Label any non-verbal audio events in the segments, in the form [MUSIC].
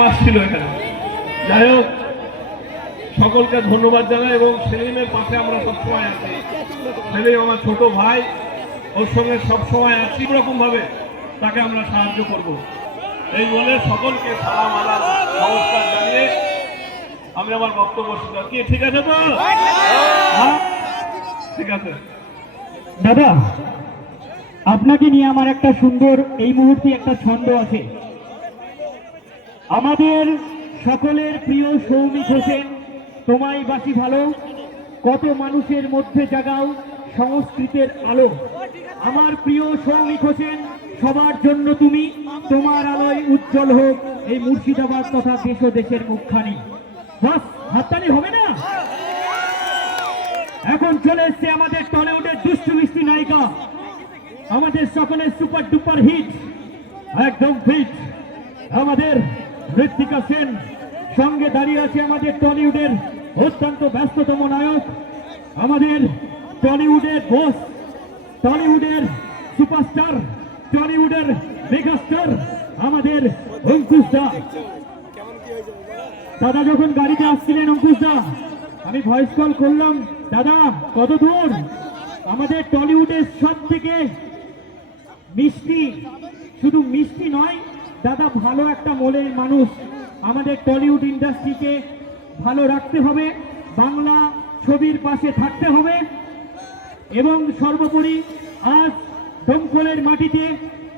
মাস ছিল এখানে। যাই হোক, সকলকে ধন্যবাদ জানাই এবং সেলিমের পাশে আমরা সবসময় আছি। সেলিম আমার ছোট ভাই, ওর সঙ্গে সবসময় আছি রকম ভাবে তাকে আমরা সাহায্য করব। এই বলে সকলকে সালাম আলাম নমস্কার জানিয়ে আমি আমার বক্তব্য শুরু কি, ঠিক আছে তো? হ্যাঁ? ঠিক আছে। দাদা, আপনাকে নিয়ে আমার একটা সুন্দর, এই মুহূর্তে একটা ছন্দ আছে। আমাদের সকলের প্রিয় সৌমিক হোসেন, তোমায় বাসি ভালো। কত মানুষের মধ্যে জাগাও সংস্কৃতের আলো। আমার প্রিয় সৌমিক হোসেন, সবার জন্য তুমি তোমার আলোয় উজ্জ্বল হোক এই মুর্শিদাবাদ তথা দেশ দেশের মুখখানি। বাস, হাততালি হবে না? এখন চলে এসছে আমাদের টলিউডের দুষ্টু মিষ্টি নায়িকা। আমাদের সকলের সুপার ডুপার হিট, একদম ফিট আমাদের মৃত্তিকা সেন সঙ্গে দাঁড়িয়ে আছে আমাদের টলিউডের অত্যন্ত ব্যস্ততম নায়ক, আমাদের টলিউডের বোস টলিউডের সুপারস্টার টলিউডের মেগাস্টার আমাদের অঙ্কুশ দা। দাদা যখন গাড়িতে আসছিলেন অঙ্কুশ দা, আমি ভয়েস কল করলাম, দাদা, কত দূর? আমাদের টলিউডের সব থেকে মিষ্টি, শুধু মিষ্টি নয় দাদা, ভালো একটা মোলের মানুষ। আমাদের টলিউড ইন্ডাস্ট্রিকে ভালো রাখতে হবে, বাংলা ছবির পাশে থাকতে হবে, এবং সর্বোপরি আজ দমকলের মাটিতে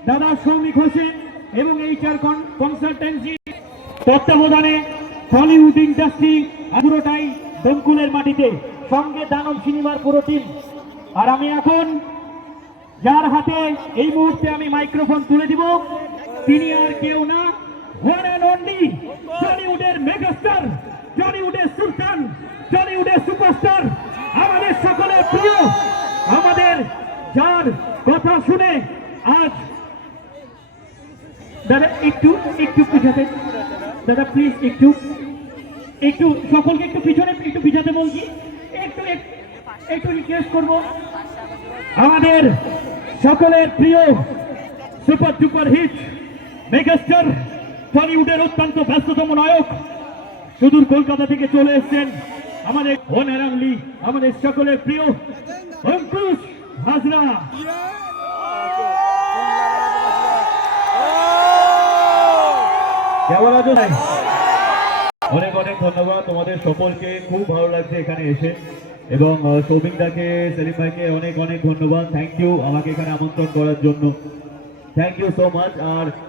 দাদা সৌমিক হোসেন এবং এইচআর কনসালটেন্সি তত্ত্বাবধানে টলিউড ইন্ডাস্ট্রি পুরোটাই দমকুলের মাটিতে। সঙ্গে দানব সিনেমার পুরো টিম আর আমি এখন যার হাতে এই মুহূর্তে আমি মাইক্রোফোন তুলে দিব তিনি আর কেউ না। ওয়ান অ্যান্ড অনলি টলিউডের মেগাস্টার টলিউডের সুলতান টলিউডের সুপারস্টার আমাদের সকলের প্রিয়, আমাদের যার কথা শুনে আজ দাদা, একটু একটু পিছাতে, দাদা প্লিজ একটু একটু সকলকে একটু পিছনে, একটু পিছাতে বলছি। একটু, এক- একটু রিকোয়েস্ট করব। আমাদের সকলের প্রিয় সুপার ডুপার হিট মেগাস্টার টলিউডের অত্যন্ত ব্যস্ততম নায়ক। সুদূর কলকাতা থেকে চলে এসেছেন আমাদের অনারামলি আমাদের সকলের প্রিয় অঙ্কুশ হাজরা। কেমন আছো? অনেক অনেক ধন্যবাদ। তোমাদের সকলকে খুব ভালো লাগছে এখানে এসে। এবং আহ, সৌমিক দাকে সেলিম ভাইকে অনেক অনেক ধন্যবাদ। থ্যাংক ইউ আমাকে এখানে আমন্ত্রণ করার জন্য। থ্যাংক ইউ সো মাচ আর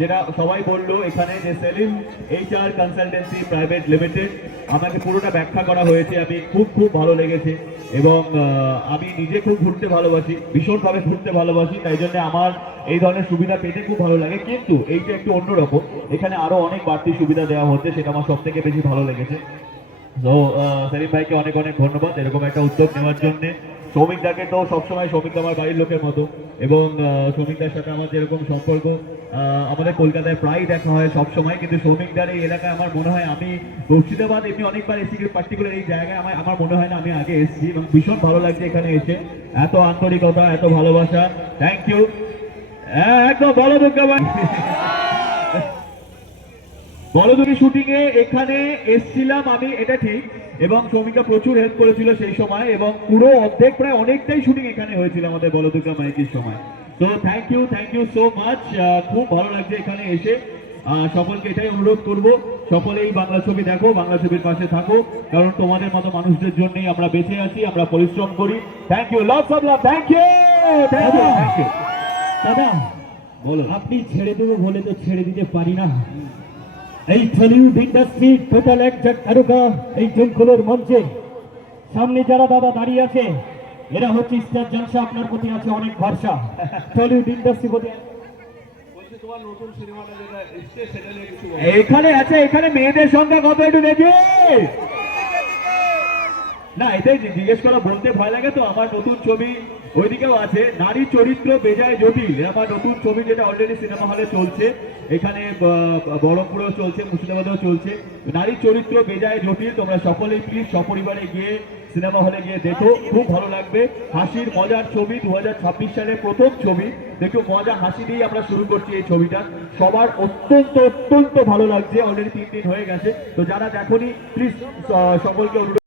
যেটা সবাই বলল এখানে যে Selim HR consultancy private limited আমাকে পুরোটা ব্যাখ্যা করা হয়েছে, আমি খুব খুব ভালো লেগেছে এবং আমি নিজে খুব ঘুরতে ভালোবাসি, ভীষণভাবে ঘুরতে ভালোবাসি, তাই জন্য আমার এই ধরনের সুবিধা পেতে খুব ভালো লাগে। কিন্তু এইটা একটু অন্যরকম, এখানে আরও অনেক বাড়তি সুবিধা দেওয়া হচ্ছে, সেটা আমার সব থেকে বেশি ভালো লেগেছে। তো সেলিম ভাইকে অনেক অনেক ধন্যবাদ, এরকম একটা উদ্যোগ নেওয়ার জন্য। সৌমিক দাকে তো সবসময় সৌমিক আমার বাড়ির লোকের মতো। এবং আহ, সৌমিক দার সাথে আমার যেরকম সম্পর্ক আমাদের কলকাতায় প্রায় দেখা হয় সবসময়। কিন্তু সৌমিক দার এই এলাকায় আমার মনে হয় আমি মুর্শিদাবাদ এমনি অনেকবার এসেছি কিন্তু পার্টিকুলার এই জায়গায় আমার আমার মনে হয় না আমি আগে এসেছি। এবং ভীষণ ভালো লাগছে এখানে এসে। এত আন্তরিকতা এত ভালোবাসা। থ্যাংক ইউ একদম বলো দুর্গা [LAUGHS] ভাই বড়দুরি শুটিং এ এখানে এসছিলাম আমি এটা ঠিক এবং সৌমিকা প্রচুর হেল্প করেছিল সেই সময় এবং পুরো অর্ধেক প্রায় অনেকটাই শুটিং এখানে হয়েছিল আমাদের বলদুর্গা মাইকির সময়। তো thank you thank you so much খুব ভালো লাগছে এখানে এসে। সকলকে এটাই অনুরোধ করব সকলেই বাংলা ছবি দেখো বাংলা ছবির পাশে থাকো কারণ তোমাদের মতো মানুষদের জন্যই আমরা বেঁচে আছি আমরা পরিশ্রম করি। Thank you love of love thank you thank you দাদা বলো। আপনি ছেড়ে দেবো বলে তো ছেড়ে দিতে পারি না। এই টলিউড ইন্ডাস্ট্রি টোটাল একজন তারকা এই জনকুলোর মঞ্চে সামনে যারা দাদা দাঁড়িয়ে আছে এরা হচ্ছে স্টার জলসা আপনার প্রতি আছে অনেক ভরসা। টলিউড ইন্ডাস্ট্রি প্রতি। এখানে আছে এখানে মেয়েদের সংখ্যা কত একটু দেখি না এটাই জিজ্ঞেস করা বলতে ভয় লাগে তো আমার নতুন ছবি ওইদিকেও আছে। নারী চরিত্র বেজায় জটিল আমার নতুন ছবি যেটা অলরেডি সিনেমা হলে চলছে এখানে বহরমপুরেও চলছে মুর্শিদাবাদেও চলছে। নারী চরিত্র বেজায় জটিল তোমরা সকলেই প্লিজ সপরিবারে গিয়ে সিনেমা হলে গিয়ে দেখো খুব ভালো লাগবে। হাসির মজার ছবি দু হাজার ছাব্বিশ সালের প্রথম ছবি। দেখো মজা হাসি দিয়ে আমরা শুরু করছি এই ছবিটা। সবার অত্যন্ত অত্যন্ত ভালো লাগছে অলরেডি তিন দিন হয়ে গেছে। তো যারা দেখোনি প্লিজ সকলকে